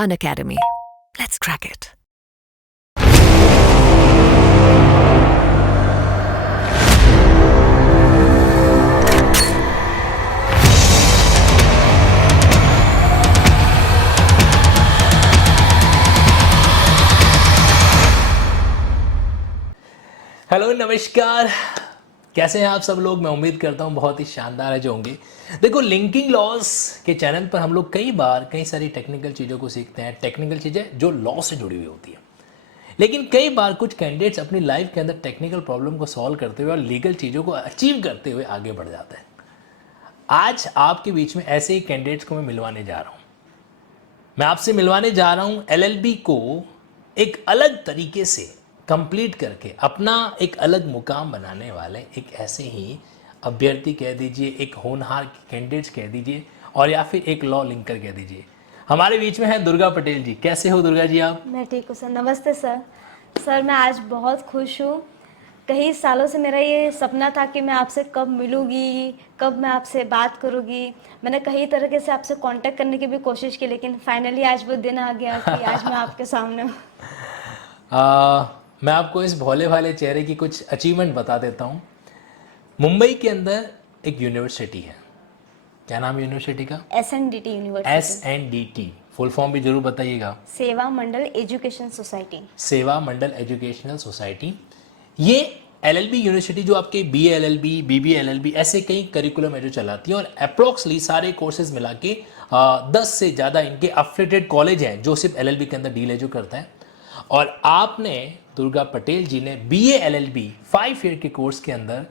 Unacademy. Let's crack it. Hello नमस्कार, कैसे हैं आप सब लोग। मैं उम्मीद करता हूं बहुत ही शानदार है जो होंगे। देखो, लिंकिंग लॉस के चैनल पर हम लोग कई सारी टेक्निकल चीज़ों को सीखते हैं, टेक्निकल चीज़ें जो लॉ से जुड़ी हुई होती है। लेकिन कई बार कुछ कैंडिडेट्स अपनी लाइफ के अंदर टेक्निकल प्रॉब्लम को सॉल्व करते हुए और लीगल चीज़ों को अचीव करते हुए आगे बढ़ जाते हैं। आज आपके बीच में ऐसे ही कैंडिडेट्स को मैं मिलवाने जा रहा हूँ। मैं आपसे मिलवाने जा रहा हूँ एलएलबी को एक अलग तरीके से कंप्लीट करके अपना एक अलग मुकाम बनाने वाले एक ऐसे ही अभ्यर्थी कह दीजिए, एक होनहार कैंडिडेट्स कह दीजिए, और या फिर एक लॉ लिंकर कह दीजिए। हमारे बीच में है दुर्गा पटेल जी। कैसे हो दुर्गा जी आप? मैं ठीक हूँ सर। नमस्ते सर। सर मैं आज बहुत खुश हूँ। कई सालों से मेरा ये सपना था कि मैं आपसे कब मिलूँगी, कब मैं आपसे बात करूँगी। मैंने कई तरीके से आपसे कांटेक्ट करने की भी कोशिश की, लेकिन फाइनली आज वो दिन आ गया कि आज मैं आपके सामने हूँ। मैं आपको इस भोले भाले चेहरे की कुछ अचीवमेंट बता देता हूँ। मुंबई के अंदर एक यूनिवर्सिटी है। क्या नाम है यूनिवर्सिटी का? SNDT university. SNDT full form भी जरूर बताइएगा। सेवा मंडल एजुकेशन सोसाइटी। सेवा मंडल एजुकेशनल सोसाइटी। ये एलएलबी यूनिवर्सिटी जो आपके BA LLB, BBA LLB ऐसे कई करिकुलम है जो चलाती है, और अप्रोक्सली सारे कोर्सेज मिला के 10 से ज़्यादा इनके अफिलिएटेड कॉलेज हैं जो सिर्फ LLB के अंदर डील है जो करता है। और आपने दुर्गा पटेल जी ने BA LLB 5 ईयर के कोर्स के अंदर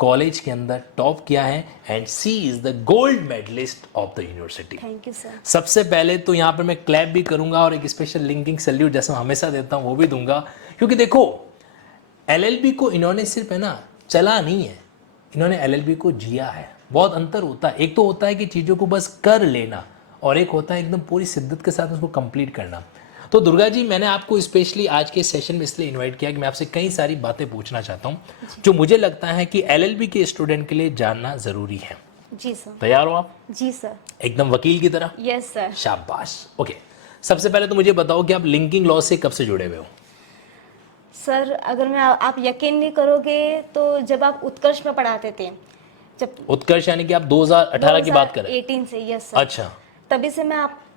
कॉलेज के अंदर टॉप किया है, and she is the gold medallist of the university. Thank you sir. सबसे पहले तो यहाँ पर मैं क्लैप भी करूंगा और एक स्पेशल लिंकिंग सैल्यूट जैसा हमेशा देता हूँ वो भी दूंगा, क्योंकि देखो LLB को इन्होंने सिर्फ है ना चला नहीं है, इन्होंने LLB को जिया है। बहुत अंतर होता है। एक तो होता है कि चीज़ों को बस कर लेना, और एक होता है एकदम पूरी शिद्दत के साथ उसको कंप्लीट करना। तो दुर्गा जी, मैंने आपको स्पेशली आज के सेशन में इसलिए इनवाइट किया कि मैं आपसे कई सारी बातें पूछना चाहता हूँ जो मुझे लगता है कि LLB के स्टूडेंट के लिए जानना ज़रूरी है। जी सर। तैयार हो आप? जी सर। एकदम वकील की तरह? Yes sir. शाबाश। ओके, सबसे पहले तो मुझे बताओ कि आप लिंकिंग लॉ से कब से जुड़े हुए हो? सर अगर मैं आप यकीन नहीं करोगे तो जब आप उत्कर्ष में पढ़ाते थे, जब उत्कर्ष यानी कि आप 2018 की बात करें? 2018 से। Yes sir. अच्छा। तभी से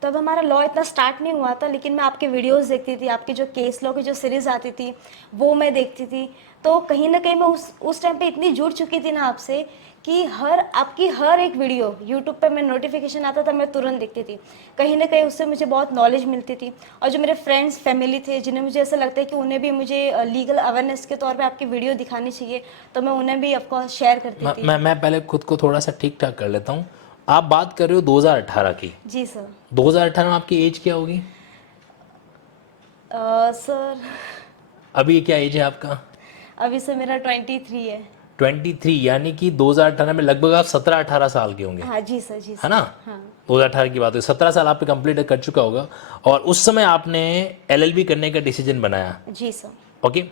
तब हमारा लॉ इतना स्टार्ट नहीं हुआ था, लेकिन मैं आपके वीडियोस देखती थी, आपकी जो केस लॉ की जो सीरीज आती थी वो मैं देखती थी। तो कहीं ना कहीं मैं उस टाइम पे इतनी जुड़ चुकी थी ना आपसे कि आपकी हर एक वीडियो यूट्यूब पे मैं नोटिफिकेशन आता था मैं तुरंत देखती थी। कहीं ना कहीं उससे मुझे बहुत नॉलेज मिलती थी, और जो मेरे फ्रेंड्स फैमिली थे जिन्हें मुझे ऐसा लगता है कि उन्हें भी मुझे लीगल अवेयरनेस के तौर पे आपकी वीडियो दिखानी चाहिए, तो मैं उन्हें भी ऑफकोर्स शेयर करती थी। मैं पहले खुद को थोड़ा सा ठीक ठाक कर लेता हूँ। आप बात कर रहे हो 2018 की? जी सर। 2018 में आपकी एज क्या होगी? सर अभी क्या एज है आपका? अभी सर मेरा 23 है। 23, यानी कि 2018 में लगभग आप 17-18 साल के होंगे। हाँ जी सर। जी है सर। ना? हाँ। 2018 की बात है, 17 साल आप पे कंप्लीट कर चुका होगा, और उस समय आपने LLB करने का डिसीजन बनाया। जी सर। ओके।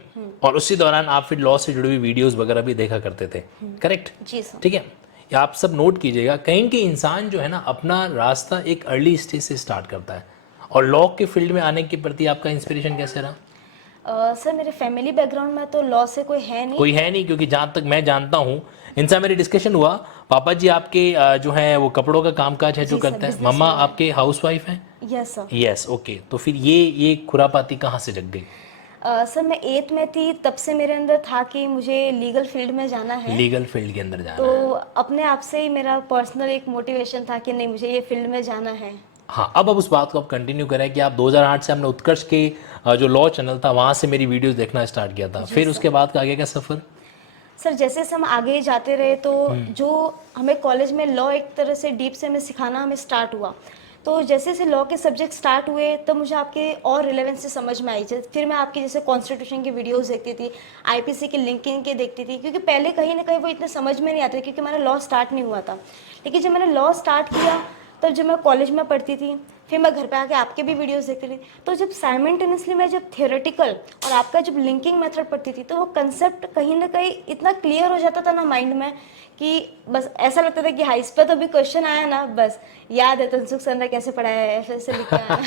और उसी दौरान आप फिर लॉ से जुड़ी हुई वीडियोस वगैरह भी देखा करते थे, करेक्ट? जी सर। ठीक है, ये आप सब नोट कीजिएगा। कहीं के इंसान जो है ना अपना रास्ता एक अर्ली स्टेज से स्टार्ट करता है, और लॉ के फील्ड में आने के प्रति आपका इंस्पिरेशन कैसे रहा? सर मेरे फैमिली बैकग्राउंड में तो लॉ से कोई है नहीं। कोई है नहीं, क्योंकि जहाँ तक मैं जानता हूँ, इनसे मेरी डिस्कशन हुआ, पापा जी आपके जो है वो कपड़ों का कामकाज है जो जी सर, करते हैं, business मम्मा में है। आपके हाउसवाइफ हैं? Yes sir. Yes, okay. तो फिर ये खुरापाती कहाँ से जग गई? सर मैं 8th में थी तब से मेरे अंदर था कि मुझे लीगल फील्ड में जाना है। लीगल फील्ड के अंदर जाना तो है। अपने आप से ही मेरा पर्सनल एक मोटिवेशन था कि नहीं मुझे ये फील्ड में जाना है। हाँ, अब उस बात को आप कंटिन्यू करें कि आप 2008 से हमने उत्कर्ष के जो लॉ चैनल था वहाँ से मेरी वीडियोस देखना स्टार्ट किया था, फिर उसके बाद का आगे का सफ़र? सर जैसे जैसे हम आगे जाते रहे तो जो हमें कॉलेज में लॉ एक तरह से डीप से हमें सिखाना हमें स्टार्ट हुआ, तो जैसे जैसे लॉ के सब्जेक्ट स्टार्ट हुए तब मुझे आपके और रिलेवेंसी समझ में आई। फिर मैं आपकी जैसे कॉन्स्टिट्यूशन की वीडियोस देखती थी, IPC की लिंकिंग के देखती थी, क्योंकि पहले कहीं ना कहीं वो इतने समझ में नहीं आते क्योंकि मैंने लॉ स्टार्ट नहीं हुआ था। लेकिन जब मैंने लॉ स्टार्ट किया तब जब मैं कॉलेज में पढ़ती थी फिर मैं घर पे आके आपके भी वीडियोस देखती थी। तो जब साइमल्टेनियसली मैं जब थियोरेटिकल और आपका जब लिंकिंग मेथड पढ़ती थी, तो वो कंसेप्ट कहीं ना कहीं इतना क्लियर हो जाता था ना माइंड में कि बस ऐसा लगता था कि हाँ, इस पर तो भी क्वेश्चन आया ना, बस याद है तनसुख सर ने कैसे पढ़ाया है, ऐसे ऐसे लिखा है।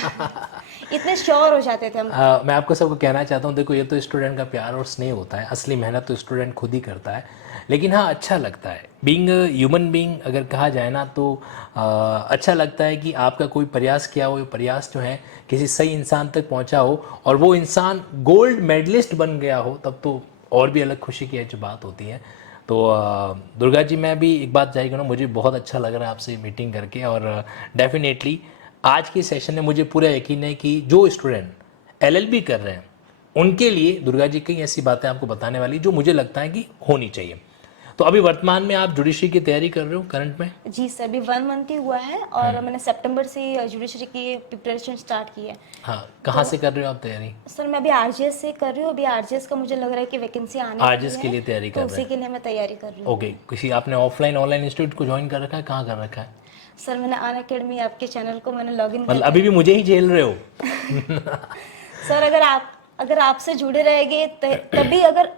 इतने श्योर हो जाते थे हम। मैं आपको सबको कहना चाहता हूँ, देखो ये तो स्टूडेंट का प्यार और स्नेह होता है, असली मेहनत तो स्टूडेंट खुद ही करता है। लेकिन हाँ, अच्छा लगता है बीइंग ह्यूमन बीइंग अगर कहा जाए ना, तो अच्छा लगता है कि आपका कोई प्रयास किया हो, प्रयास जो है किसी सही इंसान तक पहुँचा हो और वो इंसान गोल्ड मेडलिस्ट बन गया हो, तब तो और भी अलग खुशी की जो बात होती है। तो दुर्गा जी, मैं भी एक बात जाहिर करूँ, मुझे बहुत अच्छा लग रहा है आपसे मीटिंग करके, और डेफिनेटली आज के सेशन में मुझे पूरा यकीन है कि जो स्टूडेंट एलएलबी कर रहे हैं उनके लिए दुर्गा जी कई ऐसी बातें आपको बताने वाली जो मुझे लगता है कि होनी चाहिए। तो अभी वर्तमान में आप जुडिशरी की तैयारी कर रहे हो करंट में? जी सर, अभी 1 मंथ ही हुआ है और मैंने सितंबर से जुडिशरी की प्रिपरेशन स्टार्ट की है। हाँ, कहाँ से कर रहे हो आप तैयारी? सर मैं अभी आरजीएस से कर रही हूँ। अभी आरजीएस का मुझे लग रहा है कि वैकेंसी आने वाली आरजीएस के है, लिए तैयारी तो कर रहे उसी हैं? के लिए मैं तैयारी कर रही हूँ। ओके, किसी आपने ऑफलाइन ऑनलाइन इंस्टीट्यूट को ज्वाइन कर रखा है? कहाँ कर रखा है? सर मैंने अन अकेडमी आपके चैनल को मैंने लॉगिन मतलब कर अभी भी मुझे ही झेल रहे हो? सर अगर आपसे जुड़े रहेंगे तभी, अगर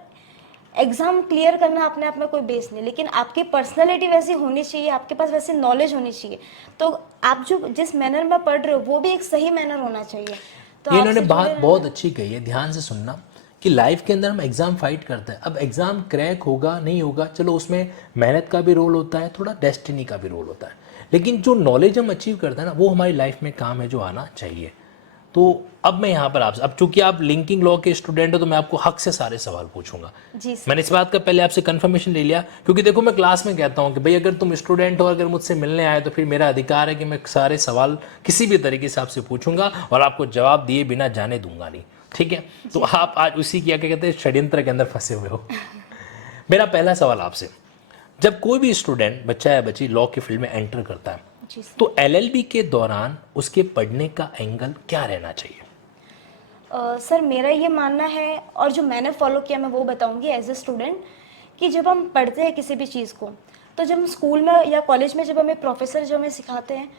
एग्जाम क्लियर करना अपने आप में कोई बेस नहीं, लेकिन आपकी पर्सनालिटी वैसी होनी चाहिए, आपके पास वैसी नॉलेज होनी चाहिए, तो आप जो जिस मैनर में पढ़ रहे हो वो भी एक सही मैनर होना चाहिए। तो ये इन्होंने आपसे जुड़े बात रहना- बहुत अच्छी कही है, ध्यान से सुनना, कि लाइफ के अंदर हम एग्ज़ाम फाइट करते हैं। अब एग्ज़ाम क्रैक होगा नहीं होगा, चलो उसमें मेहनत का भी रोल होता है, थोड़ा डेस्टिनी का भी रोल होता है, लेकिन जो नॉलेज हम अचीव करते हैं ना, वो हमारी लाइफ में काम है, जो आना चाहिए। तो अब मैं यहाँ पर आपसे, अब चूंकि आप लिंकिंग लॉ के स्टूडेंट हो, तो मैं आपको हक से सारे सवाल पूछूंगा। जी सर। मैंने इस बात का पहले आपसे कंफर्मेशन ले लिया, क्योंकि देखो मैं क्लास में कहता हूँ कि भाई अगर तुम स्टूडेंट हो, अगर मुझसे मिलने आए, तो फिर मेरा अधिकार है कि मैं सारे सवाल किसी भी तरीके से आपसे पूछूंगा और आपको जवाब दिए बिना जाने दूंगा नहीं, ठीक है? तो आप आज उसी क्या कहते हैं षड्यंत्र के अंदर फंसे हुए हो। मेरा पहला सवाल आपसे, जब कोई भी स्टूडेंट, बच्चा या बच्ची लॉ की फील्ड में एंटर करता है, जी सर। तो एलएलबी के दौरान उसके पढ़ने का एंगल क्या रहना चाहिए? सर मेरा ये मानना है, और जो मैंने फॉलो किया मैं वो बताऊंगी एज ए स्टूडेंट, कि जब हम पढ़ते हैं किसी भी चीज़ को, तो जब हम स्कूल में या कॉलेज में जब हमें प्रोफेसर जो हमें सिखाते हैं,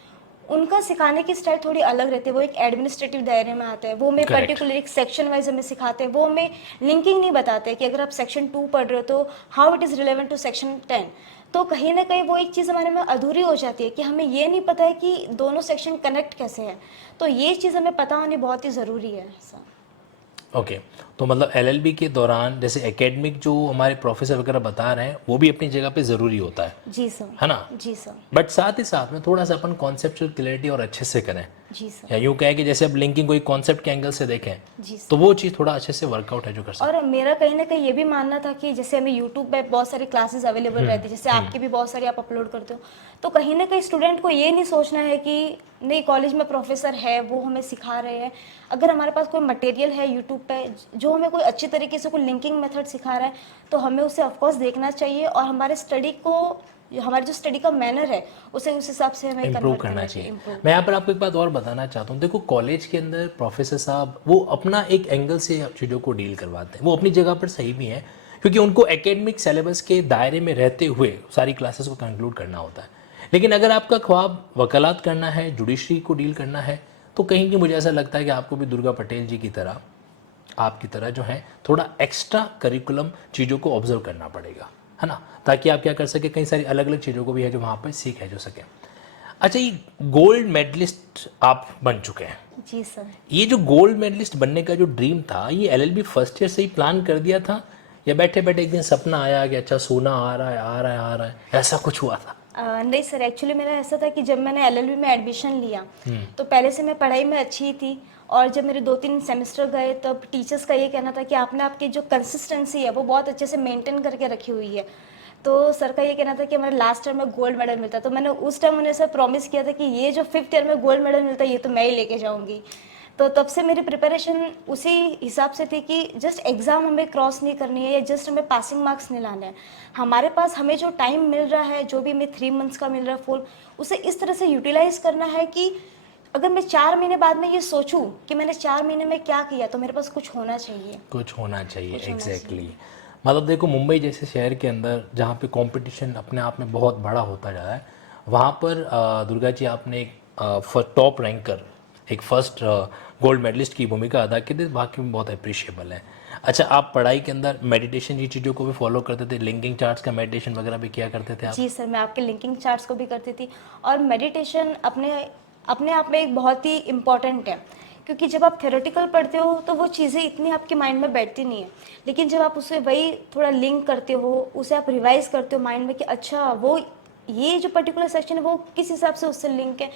उनका सिखाने की स्टाइल थोड़ी अलग रहती है। वो एक एडमिनिस्ट्रेटिव दायरे में आता है, वो हमें Correct. पर्टिकुलर एक सेक्शन वाइज हमें सिखाते हैं, वो हमें लिंकिंग नहीं बताते कि अगर आप सेक्शन 2 पढ़ रहे हो तो how it is relevant to section 10। तो कहीं ना कहीं वो एक चीज़ हमारे में अधूरी हो जाती है कि हमें ये नहीं पता है कि दोनों सेक्शन कनेक्ट कैसे हैं। तो ये चीज़ हमें पता होनी बहुत ही ज़रूरी है सर। ओके, तो मतलब एलएलबी के दौरान जैसे एकेडमिक जो हमारे प्रोफेसर वगैरह बता रहे हैं, वो भी अपनी जगह पे ज़रूरी होता है जी सर। है ना? जी सर। बट साथ ही साथ में थोड़ा सा अपन कॉन्सेप्चुअल क्लैरिटी और अच्छे से करें, जी सर। या यूँ कहें कि जैसे अब लिंकिंग कोई कॉन्सेप्ट के एंगल से देखें, जी सर। तो वो चीज़ थोड़ा अच्छे से वर्कआउट है जो कर सकते और मेरा कहीं ना कहीं ये भी मानना था कि जैसे हमें यूट्यूब पे बहुत सारी क्लासेस अवेलेबल रहती है, जैसे आपकी भी बहुत सारी आप अपलोड करते हो, तो कहीं ना कहीं स्टूडेंट को ये नहीं सोचना है कि नहीं कॉलेज में प्रोफेसर है वो हमें सिखा रहे हैं। अगर हमारे पास कोई मटेरियल है यूट्यूब पे जो हमें कोई अच्छी तरीके से कोई लिंकिंग मेथड सिखा रहा है, तो हमें उसे ऑफकोर्स देखना चाहिए, और हमारे स्टडी को, हमारे जो स्टडी का मैनर है उसे उस हिसाब से हमें इम्प्रूव कन्वर्ट करना चाहिए। improve। मैं यहाँ पर आपको एक बात और बताना चाहता हूँ, देखो कॉलेज के अंदर प्रोफेसर साहब वो अपना एक एंगल से चीज़ों को डील करवाते हैं, वो अपनी जगह पर सही भी हैं, क्योंकि उनको एकेडमिक सिलेबस के दायरे में रहते हुए सारी क्लासेस को कंक्लूड करना होता है। लेकिन अगर आपका ख्वाब वकालत करना है, जुडिशरी को डील करना है, तो कहीं कि मुझे ऐसा लगता है कि आपको भी दुर्गा पटेल जी की तरह, आपकी तरह जो है, थोड़ा एक्स्ट्रा करिकुलम चीज़ों को ऑब्जर्व करना पड़ेगा, है ना? ताकि आप क्या कर सके, कई सारी अलग अलग चीज़ों को भी है जो वहाँ पर सीख है जो सके। अच्छा, ये गोल्ड मेडलिस्ट आप बन चुके हैं, जी सर। ये जो गोल्ड मेडलिस्ट बनने का जो ड्रीम था, ये एलएलबी फर्स्ट ईयर से ही प्लान कर दिया था, या बैठे बैठे एक दिन सपना आया कि अच्छा सोना आ रहा है आ रहा है आ रहा है, ऐसा कुछ हुआ था? नहीं सर, एक्चुअली मेरा ऐसा था कि जब मैंने एलएलबी में एडमिशन लिया तो पहले से मैं पढ़ाई में अच्छी ही थी, और जब मेरे 2-3 सेमेस्टर गए तब टीचर्स का ये कहना था कि आपने आपकी जो कंसिस्टेंसी है वो बहुत अच्छे से मेंटेन करके रखी हुई है। तो सर का ये कहना था कि हमारे लास्ट ईयर में गोल्ड मेडल मिलता, तो मैंने उस टाइम उन्हें सर प्रॉमिस किया था कि ये जो 5th ईयर में गोल्ड मेडल मिलता है ये तो मैं ही लेके जाऊँगी। तो तब से मेरी प्रिपरेशन उसी हिसाब से थी कि जस्ट एग्ज़ाम हमें क्रॉस नहीं करनी है, या जस्ट हमें पासिंग मार्क्स नहीं लाने हैं। हमारे पास हमें जो टाइम मिल रहा है, जो भी हमें 3 मंथ्स का मिल रहा है फुल, उसे इस तरह से यूटिलाइज़ करना है कि अगर मैं 4 महीने बाद में ये सोचूं कि मैंने 4 महीने में क्या किया, तो मेरे पास कुछ होना चाहिए। कुछ होना चाहिए, कुछ होना एग्जैक्टली। मतलब देखो मुंबई जैसे शहर के अंदर जहाँ पे कंपटीशन अपने आप में बहुत बड़ा होता जा रहा है, वहाँ पर दुर्गा जी आपने एक टॉप रैंकर, एक फर्स्ट गोल्ड मेडलिस्ट की भूमिका अदा की थी, वाकई में बहुत अप्रिशिएबल है। अच्छा, आप पढ़ाई के अंदर मेडिटेशन, ये चीज़ों को भी फॉलो करते थे, लिंकिंग चार्ट्स का मेडिटेशन वगैरह भी किया करते थे आप? जी सर, मैं आपके लिंकिंग चार्ट्स को भी करती थी। और मेडिटेशन अपने अपने आप में एक बहुत ही इम्पॉर्टेंट है, क्योंकि जब आप थ्योरेटिकल पढ़ते हो तो वो चीज़ें इतनी आपके माइंड में बैठती नहीं है, लेकिन जब आप उसे वही थोड़ा लिंक करते हो, उसे आप रिवाइज करते हो माइंड में कि अच्छा वो ये जो पर्टिकुलर सेक्शन है वो किस हिसाब से उससे लिंक है,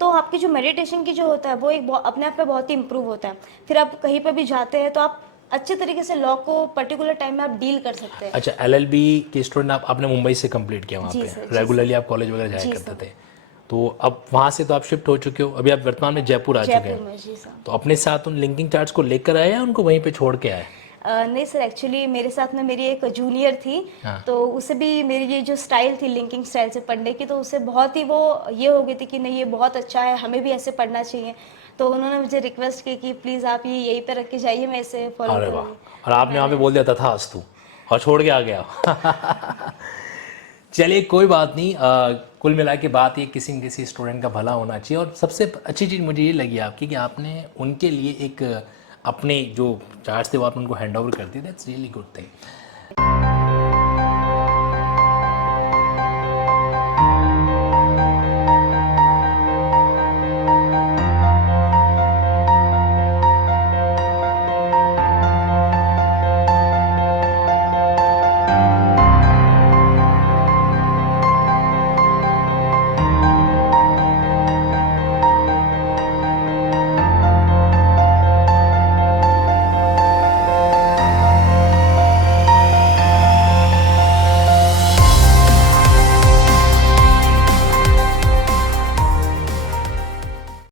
तो आपकी जो मेडिटेशन की जो होता है वो एक अपने आप में बहुत ही इम्प्रूव होता है। फिर आप कहीं पर भी जाते हैं तो आप अच्छे तरीके से लॉ को पर्टिकुलर टाइम में आप डील कर सकते हैं। अच्छा, एलएलबी के स्टूडेंट आपने मुंबई से कंप्लीट किया वहाँ जी पे, सर, जी रेगुलरली आप कॉलेज वगैरह जाया जी करते सर। थे, तो अब वहाँ से तो आप शिफ्ट हो चुके हो, अभी आप वर्तमान में जयपुर आ चुके जयपुर हैं, में, जी सर। तो अपने साथ उन लिंकिंग चार्ट्स को लेकर आए या उनको वहीं पे छोड़ के आए? नहीं सर, एक्चुअली मेरे साथ में मेरी एक जूनियर थी, हाँ। तो उसे भी मेरी ये जो स्टाइल थी लिंकिंग स्टाइल से पढ़ने की, तो उसे बहुत ही वो ये हो गई थी कि नहीं ये बहुत अच्छा है, हमें भी ऐसे पढ़ना चाहिए। तो उन्होंने मुझे रिक्वेस्ट की कि प्लीज़ आप ये यहीं पे रख के जाइए, मैं इसे फॉलो अरे वाह, करूँगी। और आपने वहाँ पे बोल दिया था आज तू, और छोड़ के आ गया। चलिए कोई बात नहीं, कुल मिला के बात ये किसी न किसी स्टूडेंट का भला होना चाहिए, और सबसे अच्छी चीज़ मुझे ये लगी आपकी कि आपने उनके लिए एक अपने जो चार्ट्स थे वो आपने उनको हैंड ओवर कर दिए, दैट्स रियली गुड थिंग।